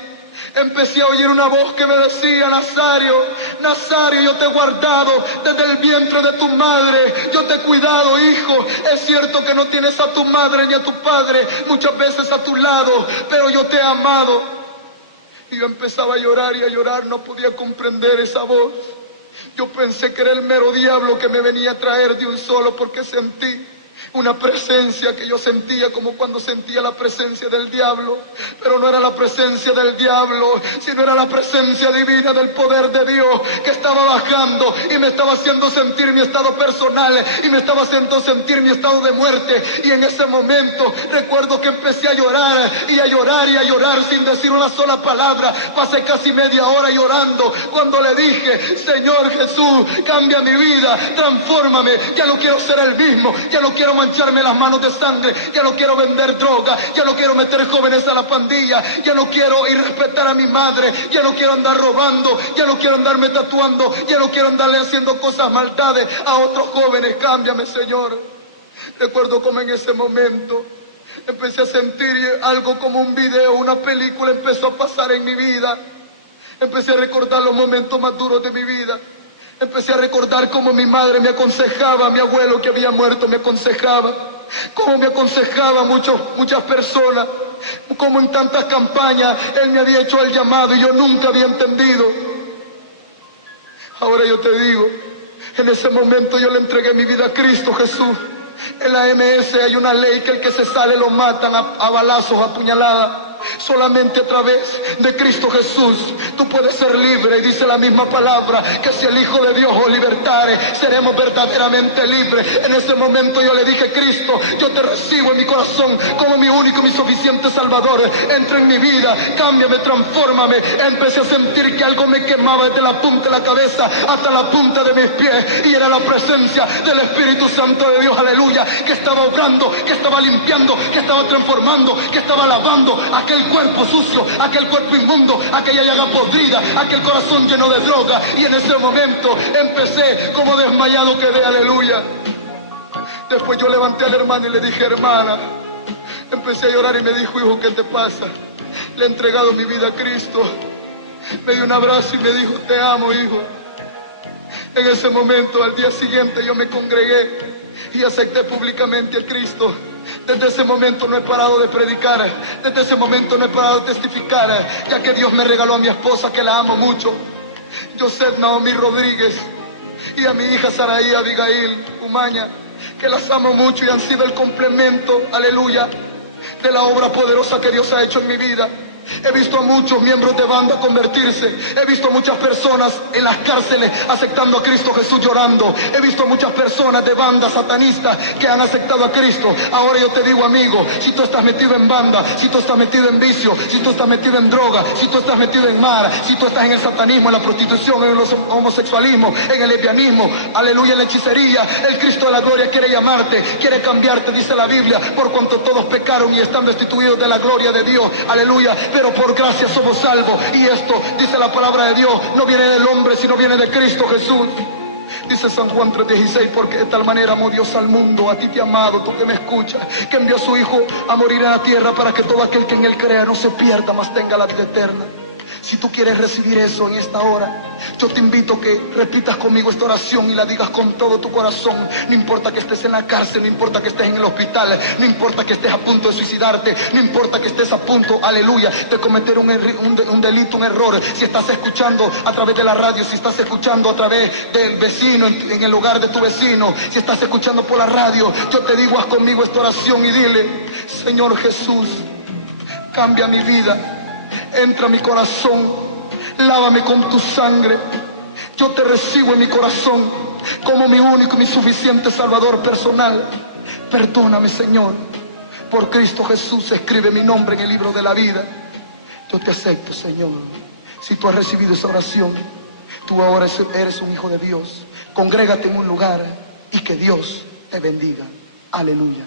Empecé a oír una voz que me decía, Nazario, Nazario, yo te he guardado desde el vientre de tu madre, yo te he cuidado, hijo. Es cierto que no tienes a tu madre ni a tu padre muchas veces a tu lado, pero yo te he amado. Y yo empezaba a llorar y a llorar, no podía comprender esa voz. Yo pensé que era el mero diablo que me venía a traer de un solo, porque sentí una presencia que yo sentía como cuando sentía la presencia del diablo, pero no era la presencia del diablo, sino era la presencia divina del poder de Dios que estaba bajando y me estaba haciendo sentir mi estado personal y me estaba haciendo sentir mi estado de muerte. Y en ese momento recuerdo que empecé a llorar y a llorar y a llorar sin decir una sola palabra. Pasé casi media hora llorando cuando le dije, Señor Jesús, cambia mi vida, transfórmame, ya no quiero ser el mismo, ya no quiero mancharme las manos de sangre, ya no quiero vender droga, ya no quiero meter jóvenes a la pandilla, ya no quiero irrespetar a mi madre, ya no quiero andar robando, ya no quiero andarme tatuando, ya no quiero andarle haciendo cosas maldades a otros jóvenes. Cámbiame, Señor. Recuerdo como en ese momento Empecé a sentir algo como un video, una película empezó a pasar en mi vida. Empecé a recordar los momentos más duros de mi vida. Empecé a recordar cómo mi madre me aconsejaba, mi abuelo que había muerto me aconsejaba, cómo me aconsejaba muchas personas, cómo en tantas campañas él me había hecho el llamado y yo nunca había entendido. Ahora yo te digo, en ese momento yo le entregué mi vida a Cristo Jesús. En la MS hay una ley que el que se sale lo matan a balazos, a puñaladas. Solamente a través de Cristo Jesús tú puedes ser libre, y dice la misma palabra que si el Hijo de Dios os libertare, seremos verdaderamente libres. En ese momento yo le dije: Cristo, yo te recibo en mi corazón como mi único y mi suficiente Salvador. Entra en mi vida, cámbiame, transfórmame. Empecé a sentir que algo me quemaba desde la punta de la cabeza hasta la punta de mis pies, y era la presencia del Espíritu Santo de Dios, aleluya, que estaba obrando, que estaba limpiando, que estaba transformando, que estaba lavando aquel cuerpo sucio, aquel cuerpo inmundo, aquella llaga podrida, aquel corazón lleno de droga. Y en ese momento empecé como desmayado quedé, aleluya. Después yo levanté a la hermana y le dije: hermana, empecé a llorar, y me dijo: hijo, ¿qué te pasa? Le he entregado mi vida a Cristo. Me dio un abrazo y me dijo: te amo, hijo. En ese momento, al día siguiente, yo me congregué y acepté públicamente a Cristo. Desde ese momento no he parado de predicar, desde ese momento no he parado de testificar, ya que Dios me regaló a mi esposa, que la amo mucho, Joseph Naomi Rodríguez, y a mi hija Saraí Abigail Umaña, que las amo mucho y han sido el complemento, aleluya, de la obra poderosa que Dios ha hecho en mi vida. He visto a muchos miembros de banda convertirse. He visto a muchas personas en las cárceles aceptando a Cristo Jesús llorando. He visto a muchas personas de bandas satanistas que han aceptado a Cristo. Ahora yo te digo, amigo, si tú estás metido en banda, si tú estás metido en vicio, si tú estás metido en droga, si tú estás metido en mar, si tú estás en el satanismo, en la prostitución, en el homosexualismo, en el lesbianismo, aleluya, en la hechicería, el Cristo de la gloria quiere llamarte, quiere cambiarte, dice la Biblia, por cuanto todos pecaron y están destituidos de la gloria de Dios, aleluya. Pero por gracia somos salvos, y esto, dice la palabra de Dios, no viene del hombre, sino viene de Cristo Jesús. Dice San Juan 3:16, porque de tal manera amó Dios al mundo, a ti te ha amado, tú que me escuchas, que envió a su Hijo a morir en la tierra para que todo aquel que en él crea no se pierda, mas tenga la vida eterna. Si tú quieres recibir eso en esta hora, yo te invito a que repitas conmigo esta oración y la digas con todo tu corazón. No importa que estés en la cárcel, no importa que estés en el hospital, no importa que estés a punto de suicidarte, no importa que estés a punto, aleluya, de cometer un delito, un error. Si estás escuchando a través de la radio, si estás escuchando a través del vecino, en el hogar de tu vecino, si estás escuchando por la radio, yo te digo, haz conmigo esta oración y dile: Señor Jesús, cambia mi vida. Entra a mi corazón, lávame con tu sangre. Yo te recibo en mi corazón como mi único y mi suficiente Salvador personal. Perdóname, Señor. Por Cristo Jesús escribe mi nombre en el libro de la vida. Yo te acepto, Señor. Si tú has recibido esa oración, tú ahora eres un hijo de Dios. Congrégate en un lugar y que Dios te bendiga. Aleluya.